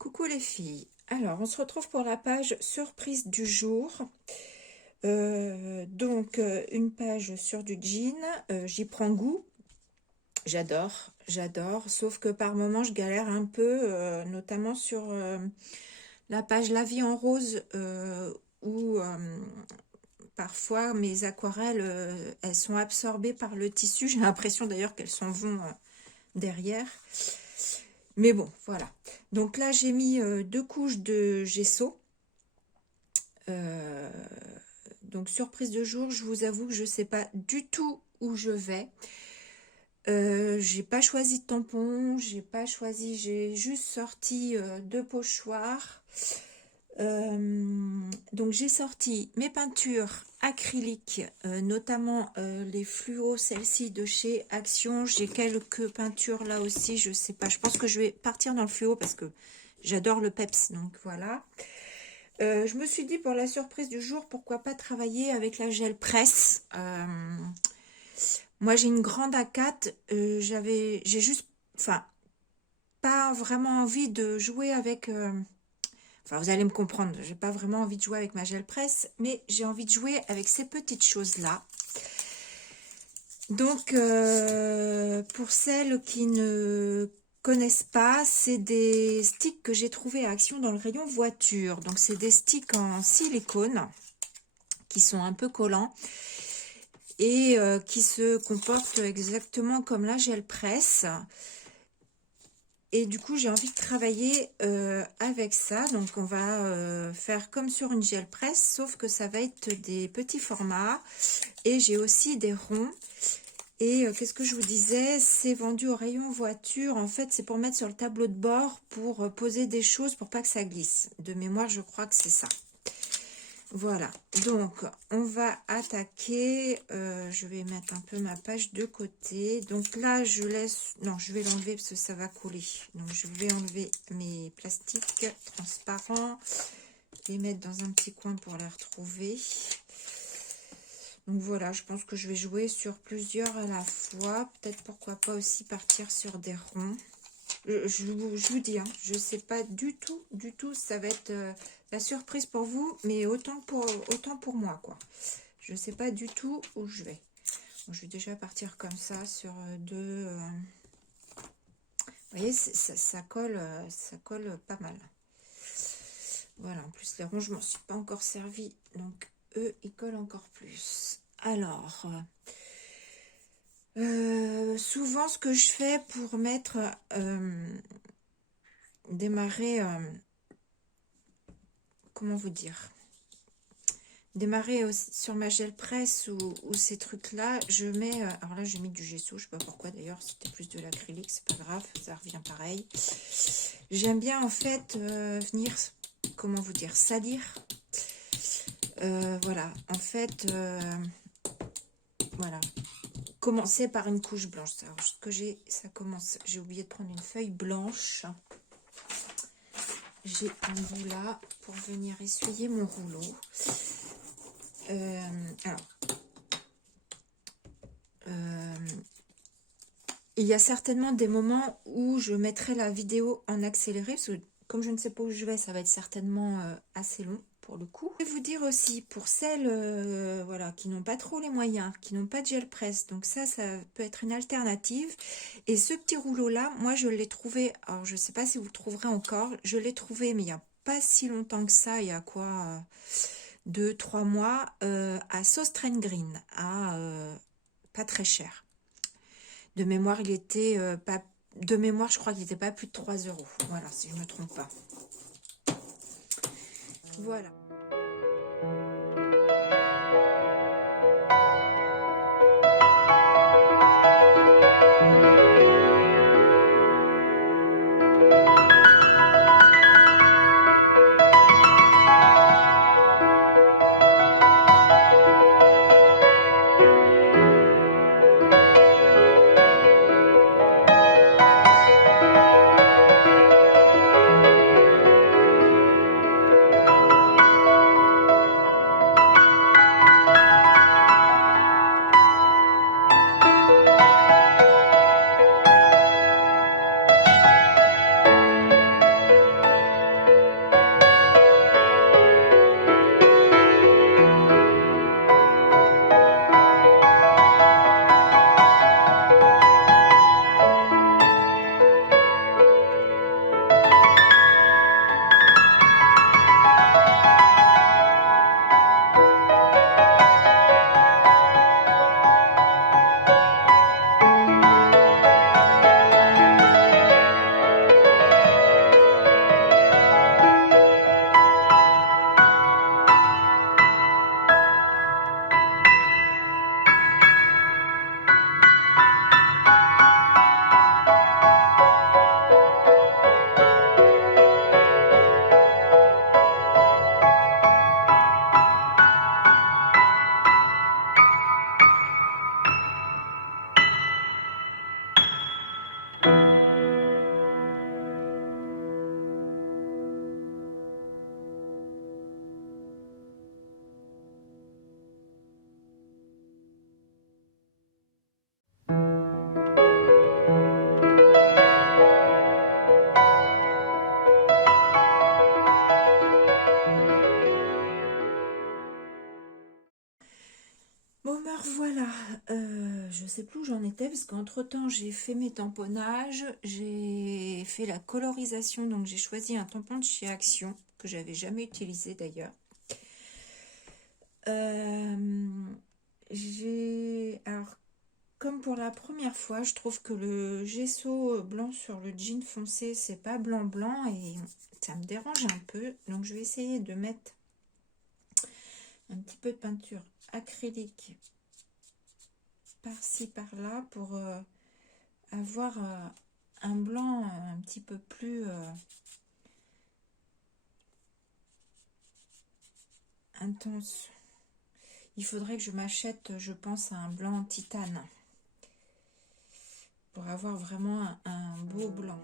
Coucou les filles, alors on se retrouve pour la page surprise du jour. Une page sur du jean, j'y prends goût, j'adore, sauf que par moments je galère un peu, notamment sur la page La vie en rose, où parfois mes aquarelles, elles sont absorbées par le tissu, j'ai l'impression d'ailleurs qu'elles s'en vont derrière. Mais bon, voilà. Donc là, j'ai mis 2 couches de gesso. Euh, donc, surprise de jour, je vous avoue que je ne sais pas du tout où je vais. J'ai pas choisi de tampon, j'ai juste sorti 2 pochoirs. Donc j'ai sorti mes peintures acryliques, notamment les fluos, celle-ci de chez Action. J'ai quelques peintures là aussi, je sais pas, je pense que je vais partir dans le fluo parce que j'adore le peps, donc voilà. Je me suis dit pour la surprise du jour, pourquoi pas travailler avec la gel presse. Moi j'ai une grande A4, j'ai juste, enfin, pas vraiment envie de jouer avec... Enfin, vous allez me comprendre, j'ai pas vraiment envie de jouer avec ma gel presse, mais j'ai envie de jouer avec ces petites choses-là. Donc, pour celles qui ne connaissent pas, c'est des sticks que j'ai trouvés à Action dans le rayon voiture. Donc, c'est des sticks en silicone qui sont un peu collants et qui se comportent exactement comme la gel presse. Et du coup, j'ai envie de travailler avec ça. Donc, on va faire comme sur une gel presse, sauf que ça va être des petits formats. Et j'ai aussi des ronds. Et qu'est-ce que je vous disais? C'est vendu au rayon voiture. En fait, c'est pour mettre sur le tableau de bord, pour poser des choses, pour pas que ça glisse. De mémoire, je crois que c'est ça. Voilà, donc on va attaquer, je vais mettre un peu ma page de côté. Donc là, je laisse, non, je vais l'enlever parce que ça va coller. Donc je vais enlever mes plastiques transparents, les mettre dans un petit coin pour les retrouver. Donc voilà, je pense que je vais jouer sur plusieurs à la fois. Peut-être pourquoi pas aussi partir sur des ronds. Je vous dis, hein, je ne sais pas du tout, ça va être la surprise pour vous, mais autant pour moi, quoi. Je ne sais pas du tout où je vais. Bon, je vais déjà partir comme ça sur deux... vous voyez, ça colle pas mal. Voilà, en plus les ronds, je m'en suis pas encore servi, donc eux, ils collent encore plus. Alors... souvent, ce que je fais pour mettre... démarrer... comment vous dire, démarrer aussi sur ma gel presse ou ces trucs là, je mets, alors là j'ai mis du gesso, je sais pas pourquoi d'ailleurs, c'était plus de l'acrylique, c'est pas grave, ça revient pareil. J'aime bien en fait venir, comment vous dire, salir, voilà, en fait, voilà, commencer par une couche blanche. Alors ce que j'ai, ça commence, j'ai oublié de prendre une feuille blanche. J'ai un bout là pour venir essuyer mon rouleau. Alors, il y a certainement des moments où je mettrai la vidéo en accéléré, parce que comme je ne sais pas où je vais, ça va être certainement assez long pour le coup. Je vais vous dire aussi, pour celles voilà, qui n'ont pas trop les moyens, qui n'ont pas de gel presse, donc ça peut être une alternative. Et ce petit rouleau-là, moi je l'ai trouvé, alors je ne sais pas si vous le trouverez encore, je l'ai trouvé, mais il n'y a pas si longtemps que ça, il y a quoi 2-3 mois, à Sauce Train Green, à pas très cher. De mémoire, il était pas... De mémoire, je crois qu'il n'était pas plus de 3 euros. Voilà, si je ne me trompe pas. Voilà. mettais, parce qu'entre temps j'ai fait mes tamponnages, j'ai fait la colorisation, donc j'ai choisi un tampon de chez Action que j'avais jamais utilisé d'ailleurs. Alors comme pour la première fois, je trouve que le gesso blanc sur le jean foncé, c'est pas blanc blanc et ça me dérange un peu, donc je vais essayer de mettre un petit peu de peinture acrylique par-ci par-là pour avoir un blanc un petit peu plus intense. Il faudrait que je m'achète, je pense, un blanc titane pour avoir vraiment un beau blanc.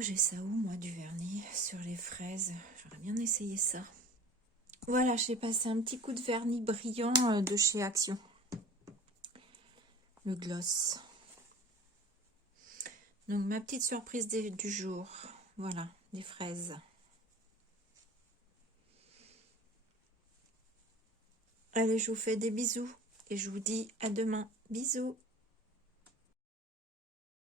J'ai ça où, moi, du vernis sur les fraises? J'aurais bien essayé ça. Voilà, j'ai passé un petit coup de vernis brillant de chez Action. le gloss. Donc ma petite surprise du jour, voilà, des fraises. Allez, je vous fais des bisous et je vous dis à demain. Bisous.